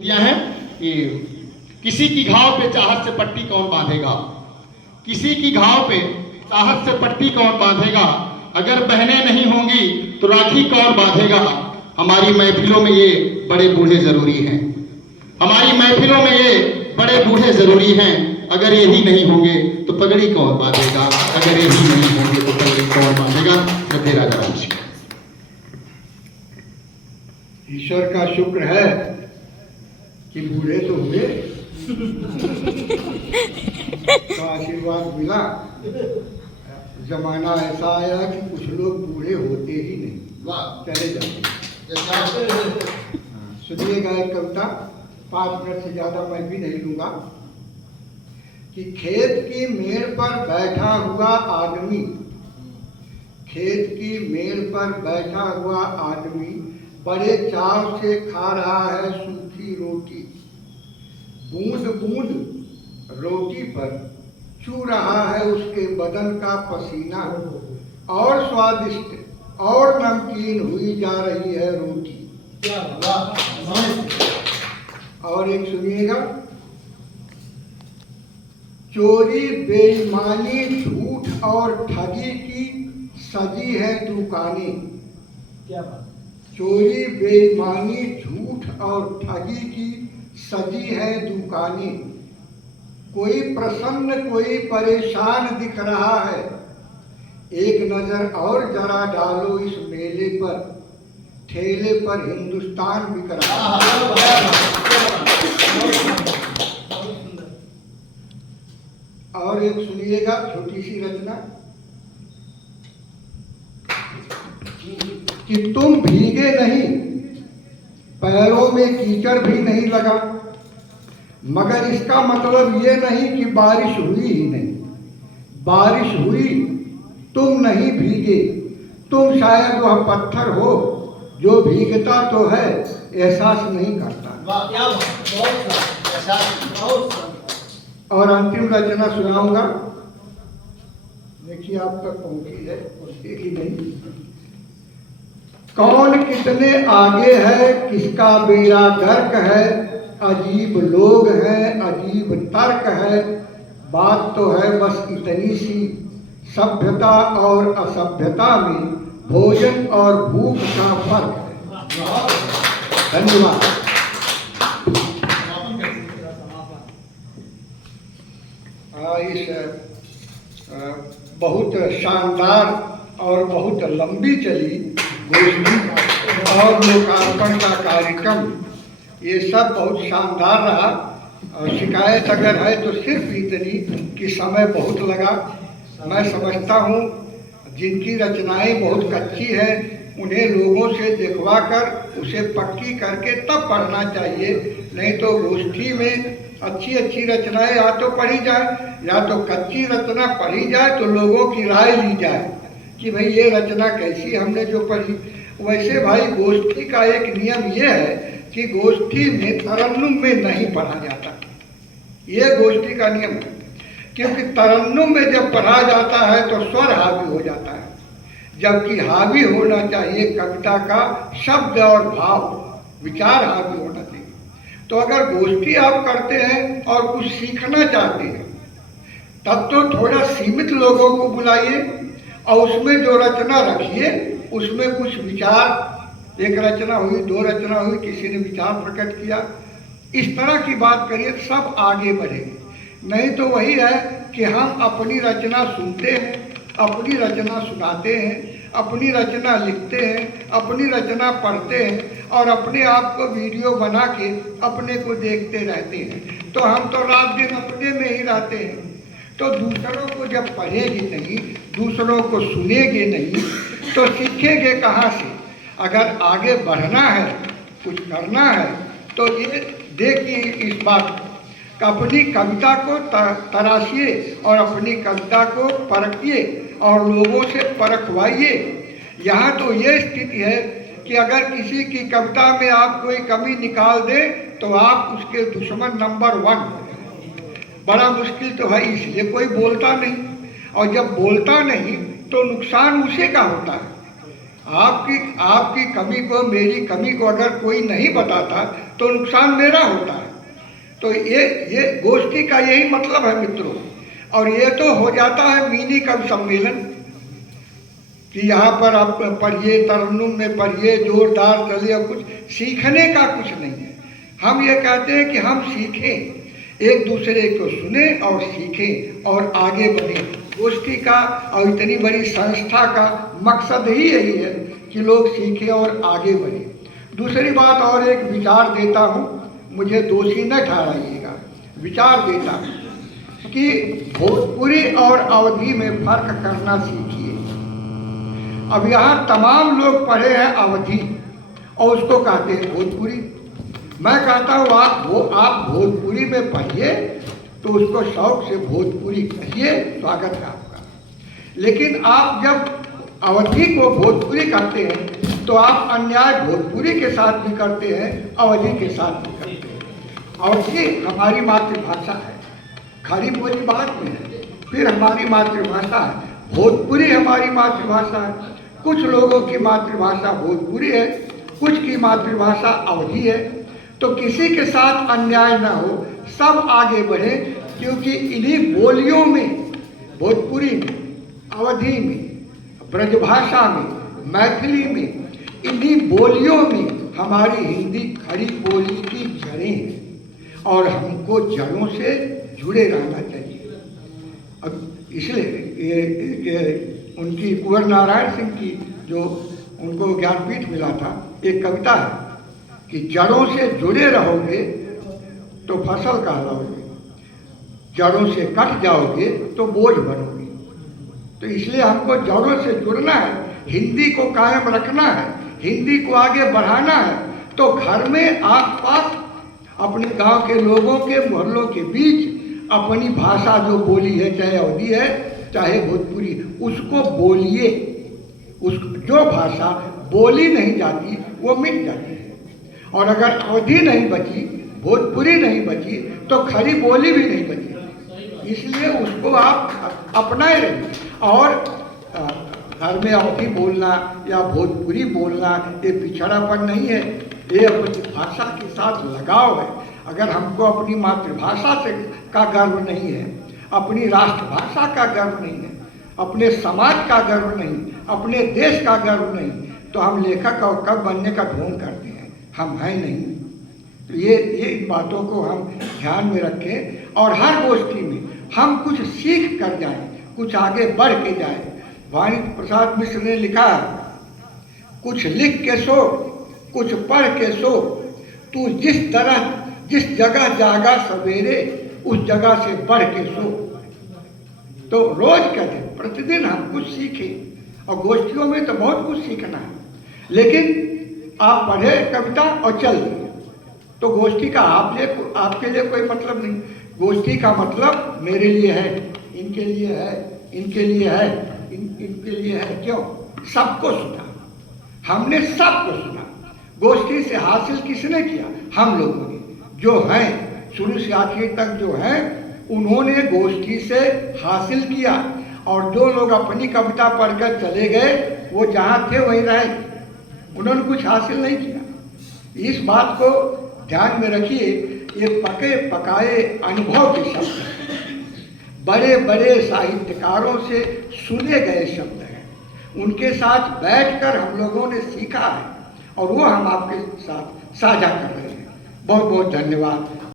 दिया है कि किसी की घाव पे चाहत से पट्टी कौन बांधेगा, किसी की घाव पे चाहत से पट्टी कौन बांधेगा, अगर बहनें नहीं होंगी तो राखी कौन बांधेगा। हमारी महफिलों में ये बड़े बूढ़े जरूरी हैं, हमारी महफिलों में ये बड़े बूढ़े जरूरी हैं। अगर यही नहीं होंगे तो पगड़ी कौन बांधेगा, अगर यही नहीं होंगे तो पगड़ी कौन बांधेगा। श्रद्धेय राजा राम जी, ईश्वर का शुक्र है कि बूढ़े तो हुए तो आशीर्वाद मिला। जमाना ऐसा आया कि कुछ लोग बूढ़े होते ही नहीं, चले जाते। सुनिएगा एक कविता, 5 मिनट से ज्यादा मैं भी नहीं लूंगा। कि खेत की मेड़ पर बैठा हुआ आदमी, खेत की मेड़ पर बैठा हुआ आदमी बड़े चाव से खा रहा है सूखी रोटी। बूंद बूंद रोटी पर चू रहा है उसके बदन का पसीना, और स्वादिष्ट और नमकीन हुई जा रही है रोटी। और एक सुनिएगा, चोरी बेईमानी झूठ और ठगी की सजी है दुकानें। क्या बात? चोरी बेईमानी झूठ और ठगी की सजी है दुकानें। कोई प्रसन्न कोई परेशान दिख रहा है, एक नजर और जरा डालो इस मेले पर, ठेले पर हिंदुस्तान बिक रहा है। और एक सुनिएगा, छोटी सी रचना, कि तुम भीगे नहीं, पैरों में कीचड़ भी नहीं लगा, मगर इसका मतलब ये नहीं कि बारिश हुई ही नहीं। बारिश हुई, तुम नहीं भीगे। तुम शायद वह पत्थर हो जो भीगता तो है, एहसास नहीं करता। और अंतिम रचना सुनाऊंगा, देखिए आप तक पहुंची है, उसके ही नहीं। कौन कितने आगे है, किसका बेड़ा गर्क है, अजीब लोग हैं अजीब तर्क है, बात तो है बस इतनी सी, सभ्यता और असभ्यता में भोजन और भूख का फर्क है। धन्यवाद। इस बहुत शानदार और बहुत लंबी चली गोष्ठी और लोकार्पण का कार्यक्रम, ये सब बहुत शानदार रहा। और शिकायत अगर है तो सिर्फ इतनी कि समय बहुत लगा। मैं समझता हूँ जिनकी रचनाएं बहुत कच्ची है उन्हें लोगों से दिखवा कर उसे पक्की करके तब पढ़ना चाहिए, नहीं तो गोष्ठी में अच्छी अच्छी रचनाएं या तो पढ़ी जाए या तो कच्ची रचना पढ़ी जाए तो लोगों की राय ली जाए कि भाई ये रचना कैसी हमने जो पढ़ी। वैसे भाई गोष्ठी का एक नियम ये है कि गोष्ठी में तरन्नुम में नहीं पढ़ा जाता, ये गोष्ठी का नियम है। क्योंकि तरन्नुम में जब पढ़ा जाता है तो स्वर हावी हो जाता है, जबकि हावी होना चाहिए कविता का शब्द और भाव, विचार हावी होना चाहिए। तो अगर गोष्ठी आप करते हैं और कुछ सीखना चाहते हैं तब तो थोड़ा सीमित लोगों को बुलाइए और उसमें जो रचना रखिए उसमें कुछ विचार, एक रचना हुई, 2 रचना हुई, किसी ने विचार प्रकट किया, इस तरह की बात करिए, सब आगे बढ़ेंगे। नहीं तो वही है कि हम अपनी रचना सुनते हैं, अपनी रचना सुनाते हैं, अपनी रचना लिखते हैं, अपनी रचना पढ़ते हैं और अपने आप को वीडियो बना के अपने को देखते रहते हैं। तो हम तो रात दिन अपने में ही रहते हैं। तो दूसरों को जब पढ़ेंगे नहीं, दूसरों को सुनेंगे नहीं, तो सीखेंगे कहाँ से। अगर आगे बढ़ना है, कुछ करना है, तो ये देखिए इस बात, अपनी कविता को तराशिए और अपनी कविता को परखिए और लोगों से परखवाइए। यहाँ तो ये स्थिति है कि अगर किसी की कविता में आप कोई कमी निकाल दें तो आप उसके दुश्मन नंबर 1। बड़ा मुश्किल तो है, इसलिए कोई बोलता नहीं, और जब बोलता नहीं तो नुकसान उसे का होता है। आपकी कमी को, मेरी कमी को अगर कोई नहीं बताता तो नुकसान मेरा होता है। तो ये गोष्ठी का यही मतलब है मित्रों। और ये तो हो जाता है मिनी कवि सम्मेलन कि यहाँ पर आप पढ़िए, तरन्नुम में पढ़िए, जोरदार चलिए, कुछ सीखने का कुछ नहीं है। हम ये कहते हैं कि हम सीखें, एक दूसरे को सुने और सीखें और आगे बढ़ें। गोष्ठी का और इतनी बड़ी संस्था का मकसद ही यही है कि लोग सीखें और आगे बढ़ें। दूसरी बात और एक विचार देता हूँ, मुझे दोषी न ठहराइएगा, विचार देता हूँ कि भोजपुरी और अवधी में फर्क करना सीखिए। अब यहाँ तमाम लोग पढ़े हैं अवधी और उसको कहते हैं भोजपुरी। मैं कहता हूँ आप भोजपुरी में पढ़िए तो उसको शौक से भोजपुरी कहिए, स्वागत है आपका। लेकिन आप जब अवधी को भोजपुरी कहते हैं तो आप अन्याय भोजपुरी के साथ भी करते हैं, अवधी के साथ भी करते हैं। अवधी हमारी मातृभाषा है, खड़ी बोली बात में है, फिर हमारी मातृभाषा है। भोजपुरी हमारी मातृभाषा है। कुछ लोगों की मातृभाषा भोजपुरी है, कुछ की मातृभाषा अवधी है। तो किसी के साथ अन्याय न हो, सब आगे बढ़े, क्योंकि इन्हीं बोलियों में, भोजपुरी में, अवधी में, ब्रजभाषा में, मैथिली में, इन्हीं बोलियों में हमारी हिंदी खड़ी बोली की जड़ें हैं और हमको जड़ों से जुड़े रहना चाहिए। अब इसलिए उनकी कुंवर नारायण सिंह की जो उनको ज्ञानपीठ मिला था, एक कविता है कि जड़ों से जुड़े रहोगे तो फसल कहलाओगे, जड़ों से कट जाओगे तो बोझ बनोगे। तो इसलिए हमको जड़ों से जुड़ना है, हिंदी को कायम रखना है, हिंदी को आगे बढ़ाना है। तो घर में आसपास अपने गांव के लोगों के, मोहल्लों के बीच अपनी भाषा जो बोली है, चाहे अवधी है चाहे भोजपुरी, उसको बोलिए। उस जो भाषा बोली नहीं जाती वो मिट जाती है। और अगर अवधी नहीं बची, भोजपुरी नहीं बची, तो खरी बोली भी नहीं बची। इसलिए उसको आप अपनाए रहिए। और घर में अवधी बोलना या भोजपुरी बोलना ये पिछड़ापन नहीं है, ये अपनी भाषा के साथ लगाव है। अगर हमको अपनी मातृभाषा से का गर्व नहीं है, अपनी राष्ट्रभाषा का गर्व नहीं है, अपने समाज का गर्व नहीं, अपने देश का गर्व नहीं, तो हम लेखक और कवि बनने का ढोंग करते हैं, हम हैं नहीं। तो ये बातों को हम ध्यान में रखें और हर गोष्ठी में हम कुछ सीख कर जाएं, कुछ आगे बढ़ के जाएं। वाणी प्रसाद मिश्र ने लिखा, कुछ लिख के सो, कुछ पढ़ के सो, तू जिस जगह जागा सवेरे, उस जगह से बढ़ के सो। तो रोज कहते प्रतिदिन हम कुछ सीखें, और गोष्ठियों में तो बहुत कुछ सीखना है। लेकिन आप पढ़े कविता और चल दिए तो गोष्ठी का आपके लिए कोई मतलब नहीं। गोष्ठी का मतलब मेरे लिए है, इनके लिए है, इनके लिए है, इनके लिए है। क्यों? सबको सुना, हमने सबको सुना। गोष्ठी से हासिल किसने किया? हम लोगों ने, जो हैं शुरू से आखिर तक जो हैं, उन्होंने गोष्ठी से हासिल किया। और जो लोग अपनी कविता पढ़कर चले गए, वो जहाँ थे वहीं रहे, उन्होंने कुछ हासिल नहीं किया। इस बात को ध्यान में रखिए। ये पके पकाए अनुभव के शब्द हैं, बड़े बड़े साहित्यकारों से सुने गए शब्द हैं। उनके साथ बैठकर हम लोगों ने सीखा है और वो हम आपके साथ साझा कर रहे हैं। बहुत बहुत धन्यवाद।